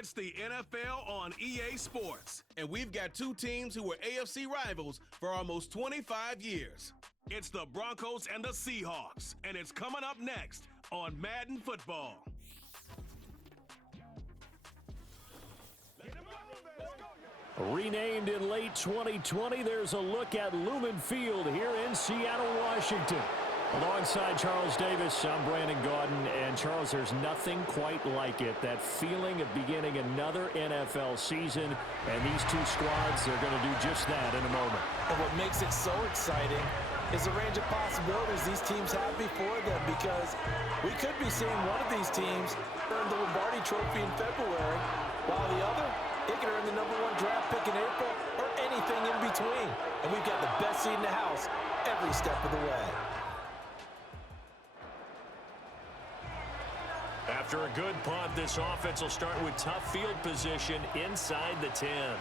It's the NFL on EA Sports, and we've got two teams who were AFC rivals for almost 25 years. It's the Broncos and the Seahawks, and it's coming up next on Madden Football. Renamed in late 2020, there's a look at Lumen Field here in Seattle, Washington. Alongside Charles Davis, I'm Brandon Gaudin, and Charles, there's nothing quite like it. That feeling of beginning another NFL season, and these two squads, they're going to do just that in a moment. And what makes it so exciting is the range of possibilities these teams have before them, because we could be seeing one of these teams earn the Lombardi Trophy in February, while the other, they could earn the #1 draft pick in April, or anything in between. And we've got the best seat in the house every step of the way. After a good punt, this offense will start with tough field position inside the 10.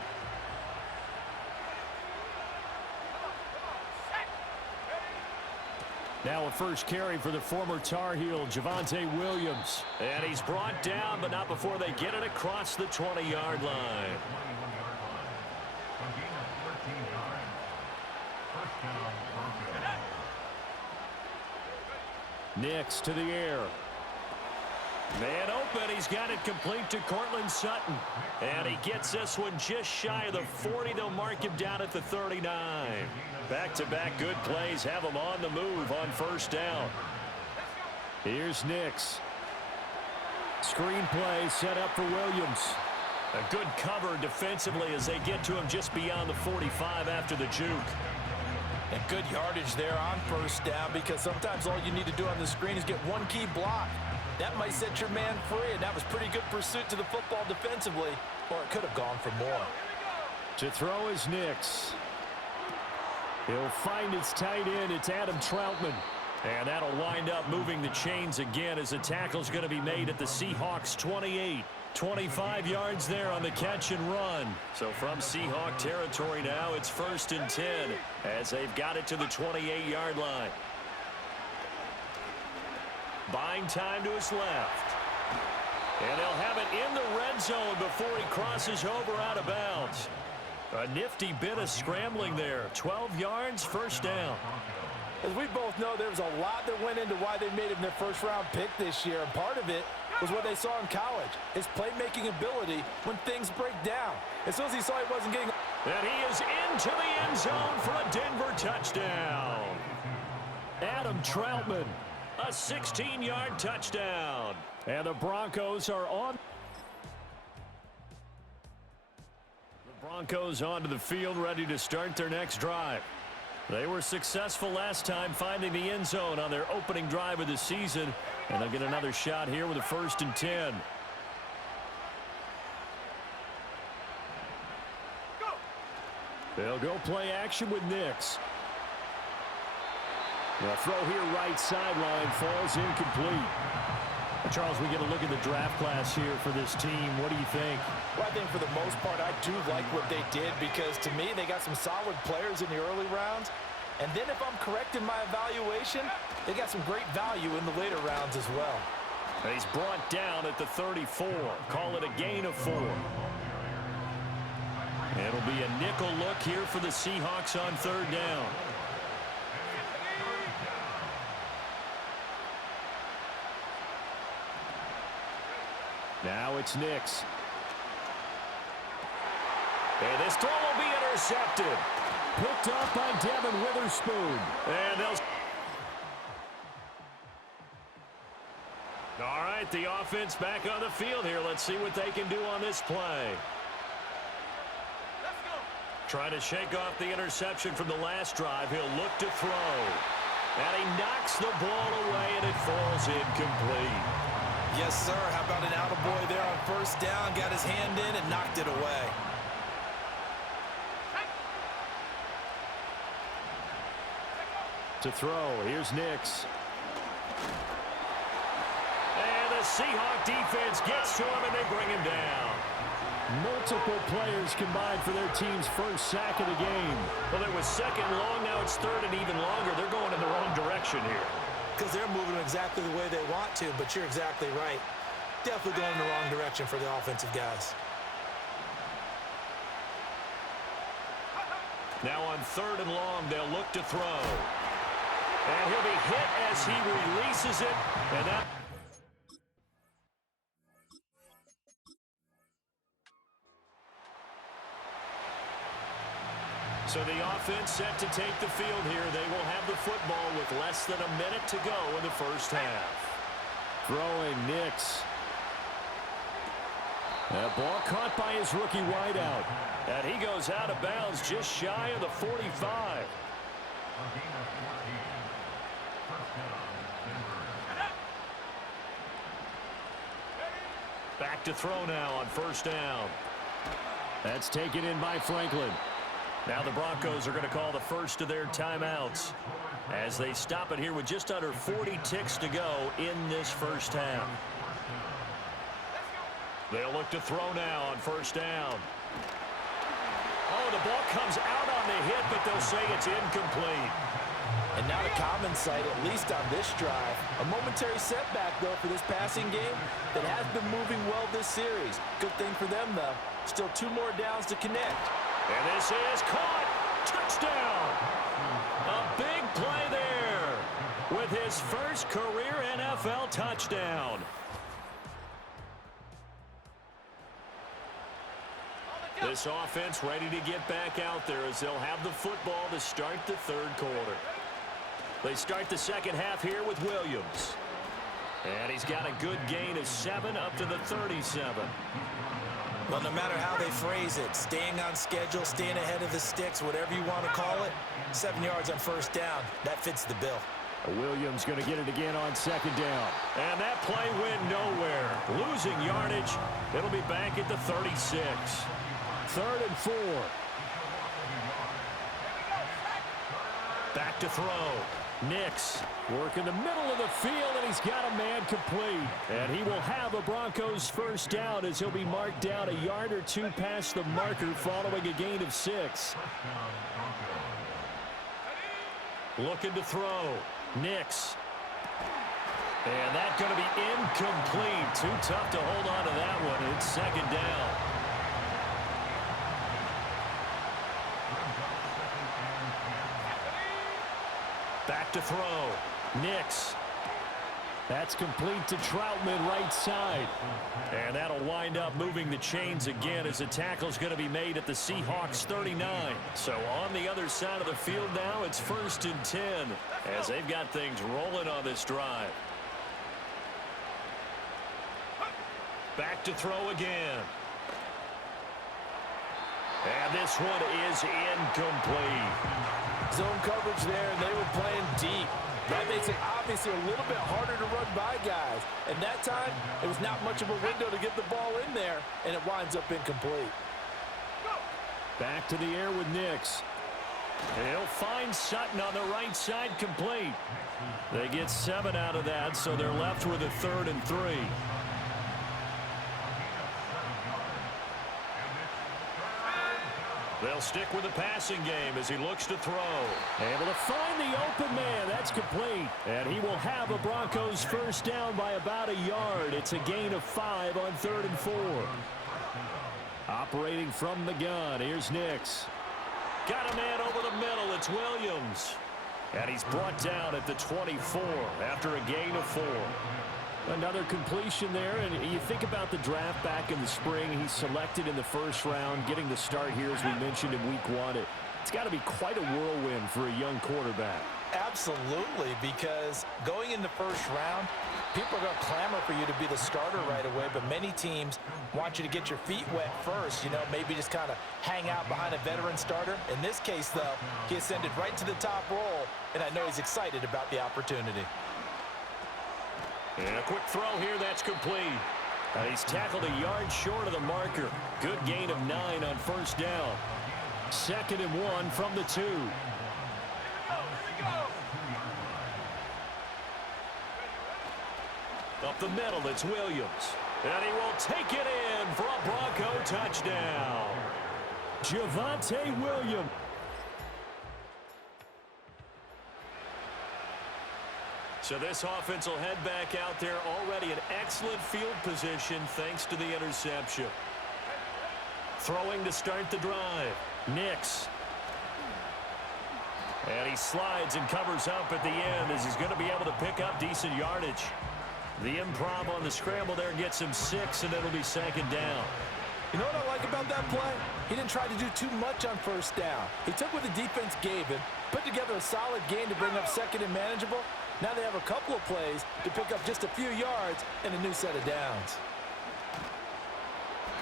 Now a first carry for the former Tar Heel, Javonte Williams. And he's brought down, but not before they get it across the 20-yard line. Nix to the air. Man open, he's got it complete to Cortland Sutton. And he gets this one just shy of the 40. They'll mark him down at the 39. Back-to-back good plays have him on the move on first down. Here's Nix. Screen play set up for Williams. A good cover defensively as they get to him just beyond the 45 after the juke. And good yardage there on first down, because sometimes all you need to do on the screen is get one key block. That might set your man free, and that was pretty good pursuit to the football defensively, or it could have gone for more. To throw is Nix. He'll find his tight end. It's Adam Troutman. And that'll wind up moving the chains again as the tackle's going to be made at the Seahawks 28. 25 yards there on the catch and run. So from Seahawk territory now, it's 1st and 10 as they've got it to the 28-yard line. Buying time to his left. And they'll have it in the red zone before he crosses over out of bounds. A nifty bit of scrambling there. 12 yards, first down. As we both know, there was a lot that went into why they made him their first-round pick this year. And part of it was what they saw in college, his playmaking ability when things break down. As soon as he saw he wasn't getting... And he is into the end zone for a Denver touchdown. Adam Troutman, a 16-yard touchdown. And the Broncos are on. The Broncos onto the field, ready to start their next drive. They were successful last time finding the end zone on their opening drive of the season, and they'll get another shot here with a 1st and 10. They'll go play action with Nix. The throw here right sideline falls incomplete. Charles, we get a look at the draft class here for this team. What do you think? Well, I think for the most part, I do like what they did, because to me, they got some solid players in the early rounds. And then if I'm correct in my evaluation, they got some great value in the later rounds as well. And he's brought down at the 34. Call it a gain of 4. It'll be a nickel look here for the Seahawks on 3rd down. Now it's Nix. And this throw will be intercepted. Picked up by Devin Witherspoon. And they'll... All right, the offense back on the field here. Let's see what they can do on this play. Let's go. Trying to shake off the interception from the last drive. He'll look to throw. And he knocks the ball away, and it falls incomplete. Yes, sir. How about an attaboy there on first down? Got his hand in and knocked it away. To throw, here's Nix. And the Seahawk defense gets to him, and they bring him down. Multiple players combined for their team's first sack of the game. Well, it was 2nd long, now it's 3rd and even longer. They're going in the wrong direction here. Because they're moving exactly the way they want to, but you're exactly right. Definitely going in the wrong direction for the offensive guys. Now on 3rd and long, they'll look to throw. And he'll be hit as he releases it. And that... So the offense set to take the field here. They will have the football with less than a minute to go in the first half. Throwing Nix. That ball caught by his rookie wideout. And he goes out of bounds just shy of the 45. Back to throw now on 1st down. That's taken in by Franklin. Now the Broncos are going to call the first of their timeouts as they stop it here with just under 40 ticks to go in this first half. They'll look to throw now on 1st down. Oh, the ball comes out on the hit, but they'll say it's incomplete. And not a common sight, at least on this drive. A momentary setback, though, for this passing game that has been moving well this series. Good thing for them, though. Still 2 more downs to connect. And this is caught. Touchdown. A big play there with his first career NFL touchdown. This offense ready to get back out there as they'll have the football to start the 3rd quarter. They start the second half here with Williams. And he's got a good gain of 7 up to the 37. Well, no matter how they phrase it, staying on schedule, staying ahead of the sticks, whatever you want to call it, 7 yards on 1st down, that fits the bill. Williams going to get it again on 2nd down. And that play went nowhere. Losing yardage. It'll be back at the 36. 3rd and 4. Back to throw. Nix work in the middle of the field, and he's got a man complete. And he will have a Broncos 1st down as he'll be marked down a yard or 2 past the marker following a gain of 6. Looking to throw. Nix. And that's going to be incomplete. Too tough to hold on to that one. It's 2nd down. Back to throw. Nix. That's complete to Troutman, right side. And that'll wind up moving the chains again as the tackle's going to be made at the Seahawks 39. So on the other side of the field now, it's 1st and 10 as they've got things rolling on this drive. Back to throw again. And this one is incomplete. Zone coverage there, and they were playing deep. That makes it obviously a little bit harder to run by guys. And that time, it was not much of a window to get the ball in there, and it winds up incomplete. Back to the air with Nix. He'll find Sutton on the right side, complete. They get 7 out of that, so they're left with a 3rd and 3. They'll stick with the passing game as he looks to throw. Able to find the open man. That's complete. And he will have a Broncos 1st down by about a yard. It's a gain of 5 on 3rd and 4. Operating from the gun. Here's Nix. Got a man over the middle. It's Williams. And he's brought down at the 24 after a gain of 4. Another completion there, and you think about the draft back in the spring. He's selected in the 1st round, getting the start here, as we mentioned in week 1. It's got to be quite a whirlwind for a young quarterback. Absolutely, because going in the 1st round, people are going to clamor for you to be the starter right away, but many teams want you to get your feet wet first, maybe just kind of hang out behind a veteran starter. In this case, though, he ascended right to the top role, and I know he's excited about the opportunity. And a quick throw here, that's complete. He's tackled a yard short of the marker. Good gain of 9 on 1st down. 2nd and 1 from the 2. Up the middle, it's Williams. And he will take it in for a Bronco touchdown. Javonte Williams. So this offense will head back out there, already in excellent field position thanks to the interception. Throwing to start the drive. Nix. And he slides and covers up at the end as he's going to be able to pick up decent yardage. The improv on the scramble there gets him 6, and it'll be second down. You know what I like about that play? He didn't try to do too much on first down. He took what the defense gave him, put together a solid game to bring up second and manageable. Now they have a couple of plays to pick up just a few yards and a new set of downs.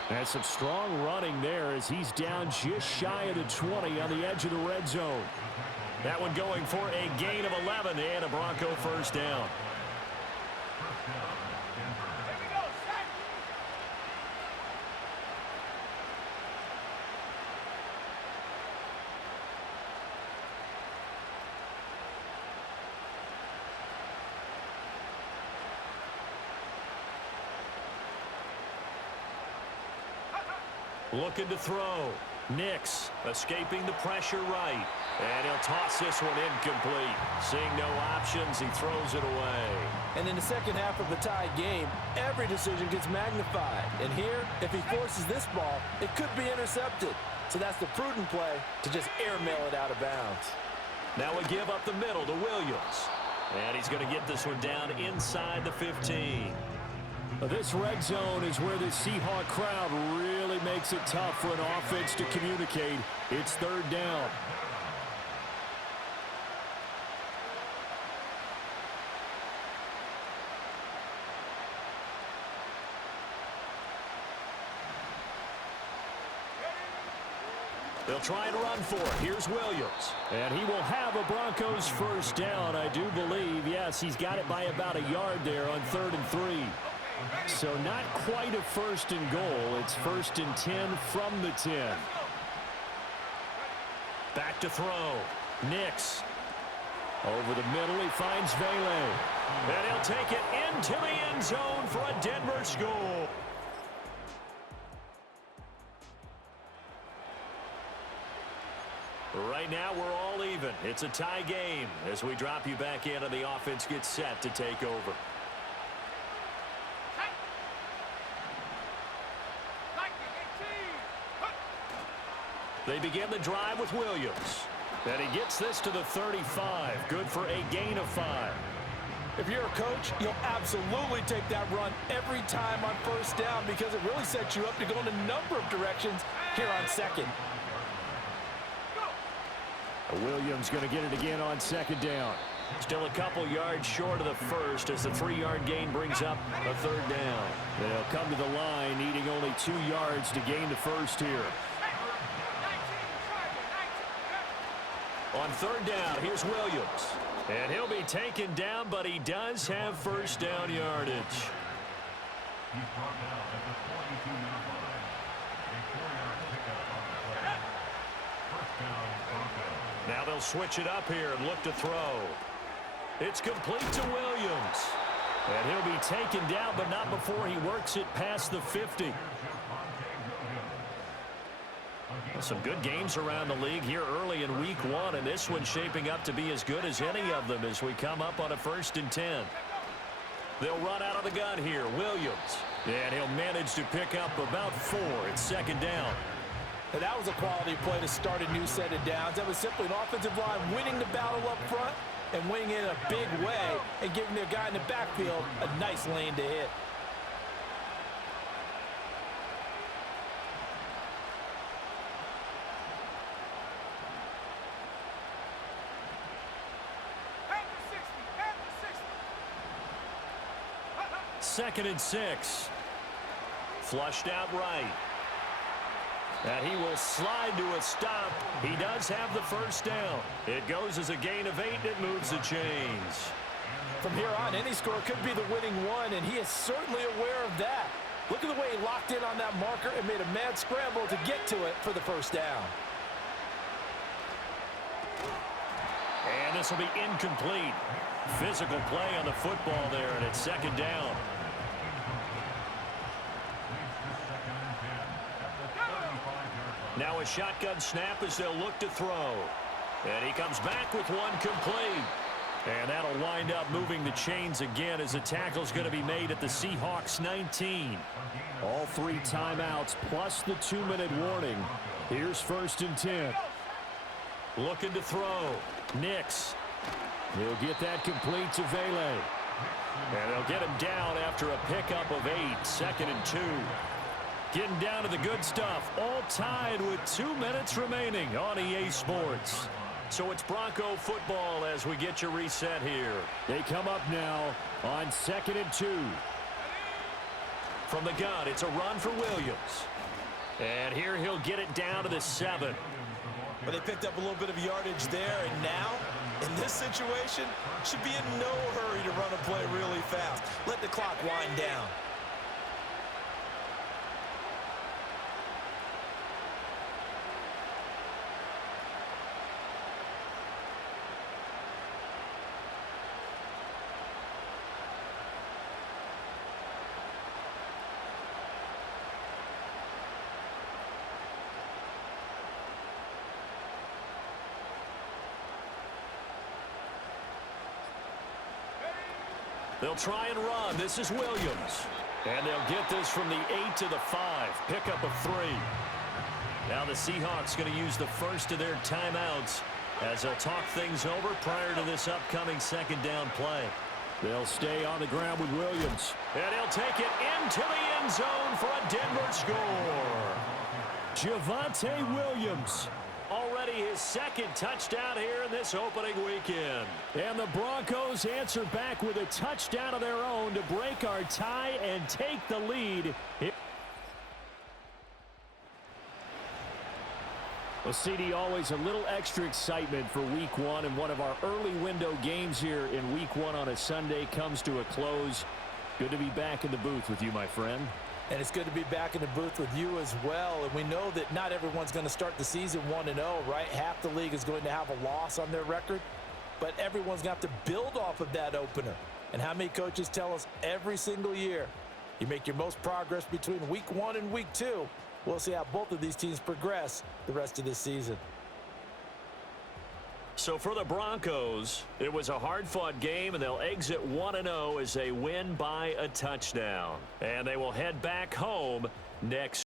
That's some strong running there as he's down just shy of the 20 on the edge of the red zone. That one going for a gain of 11 and a Bronco first down. Looking to throw. Nix escaping the pressure right. And he'll toss this one incomplete. Seeing no options, he throws it away. And in the second half of the tie game, every decision gets magnified. And here, if he forces this ball, it could be intercepted. So that's the prudent play to just airmail it out of bounds. Now we give up the middle to Williams. And he's going to get this one down inside the 15. This red zone is where the Seahawk crowd really makes it tough for an offense to communicate. It's third down. They'll try and run for it. Here's Williams. And he will have a Broncos first down, I do believe. Yes, he's got it by about a yard there on 3rd and 3. So not quite a first and goal. It's 1st and 10 from the 10. Back to throw. Nix. Over the middle, he finds Vele. And he'll take it into the end zone for a Denver score. Right now, we're all even. It's a tie game as we drop you back in and the offense gets set to take over. They begin the drive with Williams. And he gets this to the 35. Good for a gain of 5. If you're a coach, you'll absolutely take that run every time on first down because it really sets you up to go in a number of directions here on second. Williams going to get it again on second down. Still a couple yards short of the first as the 3-yard gain brings up a third down. They'll come to the line needing only 2 yards to gain the first here. On third down, here's Williams. And he'll be taken down, but he does have first down yardage. He's brought down at the 42-yard line. A 4-yard pickup on the play. First down, Broncos. Now they'll switch it up here and look to throw. It's complete to Williams. And he'll be taken down, but not before he works it past the 50. Some good games around the league here early in week 1, and this one's shaping up to be as good as any of them as we come up on a 1st and 10. They'll run out of the gun here. Williams. And he'll manage to pick up about 4. It's second down. And that was a quality play to start a new set of downs. That was simply an offensive line winning the battle up front and winning it in a big way and giving their guy in the backfield a nice lane to hit. Second and 6. Flushed out right. And he will slide to a stop. He does have the first down. It goes as a gain of 8. It moves the chains. From here on, any score could be the winning one, and he is certainly aware of that. Look at the way he locked in on that marker and made a mad scramble to get to it for the first down. And this will be incomplete. Physical play on the football there, and it's second down. Now a shotgun snap as they'll look to throw. And he comes back with one complete. And that'll wind up moving the chains again as the tackle's going to be made at the Seahawks 19. All 3 timeouts plus the 2-minute warning. Here's 1st and 10. Looking to throw. Nix. He'll get that complete to Vele. And they'll get him down after a pickup of 8. 2nd and 2. Getting down to the good stuff. All tied with 2 minutes remaining on EA Sports. So it's Bronco football as we get your reset here. They come up now on 2nd and 2. From the gun, it's a run for Williams. And here he'll get it down to the 7. But they picked up a little bit of yardage there, and now, in this situation, should be in no hurry to run a play really fast. Let the clock wind down. They'll try and run. This is Williams. And they'll get this from the 8 to the 5. Pickup of 3. Now the Seahawks going to use the first of their timeouts as they'll talk things over prior to this upcoming 2nd down play. They'll stay on the ground with Williams. And he'll take it into the end zone for a Denver score. Javonte Williams. Already his 2nd touchdown here in this opening weekend. And the Broncos answer back with a touchdown of their own to break our tie and take the lead. Well, CD, always a little extra excitement for Week 1, and one of our early window games here in Week 1 on a Sunday comes to a close. Good to be back in the booth with you, my friend. And it's good to be back in the booth with you as well. And we know that not everyone's going to start the season 1-0, right? Half the league is going to have a loss on their record. But everyone's going to have to build off of that opener. And how many coaches tell us every single year, you make your most progress between Week 1 and Week 2. We'll see how both of these teams progress the rest of this season. So for the Broncos, it was a hard-fought game, and they'll exit 1-0 as they win by a touchdown. And they will head back home next